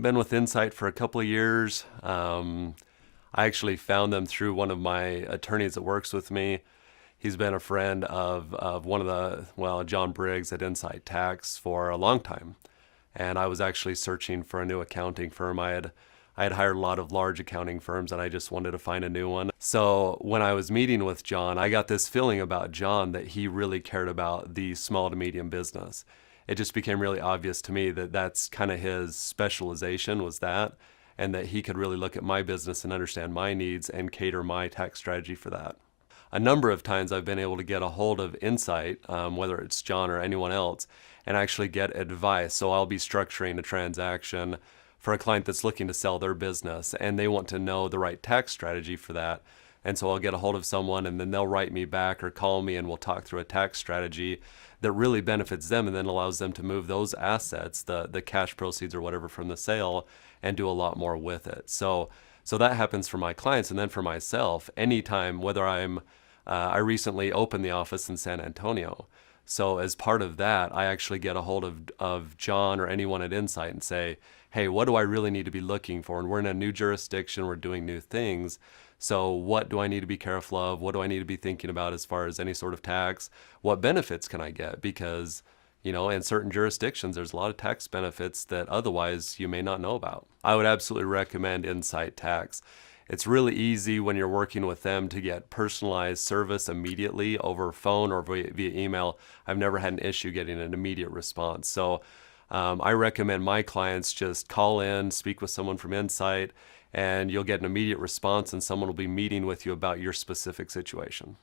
I've been with Incite for a couple of years. I actually found them through one of my attorneys that works with me. He's been a friend of one of John Briggs at Incite Tax for a long time. And I was actually searching for a new accounting firm. I had hired a lot of large accounting firms and I just wanted to find a new one. So when I was meeting with John, I got this feeling about John that he really cared about the small to medium business. It just became really obvious to me that that's kind of his specialization, was that, and that he could really look at my business and understand my needs and cater my tax strategy for that. A number of times I've been able to get a hold of Incite, whether it's John or anyone else, and actually get advice. So I'll be structuring a transaction for a client that's looking to sell their business and they want to know the right tax strategy for that. And so I'll get a hold of someone and then they'll write me back or call me and we'll talk through a tax strategy that really benefits them and then allows them to move those assets, the cash proceeds or whatever from the sale, and do a lot more with it. So that happens for my clients. And then for myself, anytime, whether I recently opened the office in San Antonio. So as part of that, I actually get a hold of John or anyone at Incite and say, hey, what do I really need to be looking for? And we're in a new jurisdiction, we're doing new things. So what do I need to be careful of? What do I need to be thinking about as far as any sort of tax? What benefits can I get? Because, in certain jurisdictions, there's a lot of tax benefits that otherwise you may not know about. I would absolutely recommend Incite Tax. It's really easy when you're working with them to get personalized service immediately over phone or via email. I've never had an issue getting an immediate response. So I recommend my clients just call in, speak with someone from Incite, and you'll get an immediate response and someone will be meeting with you about your specific situation.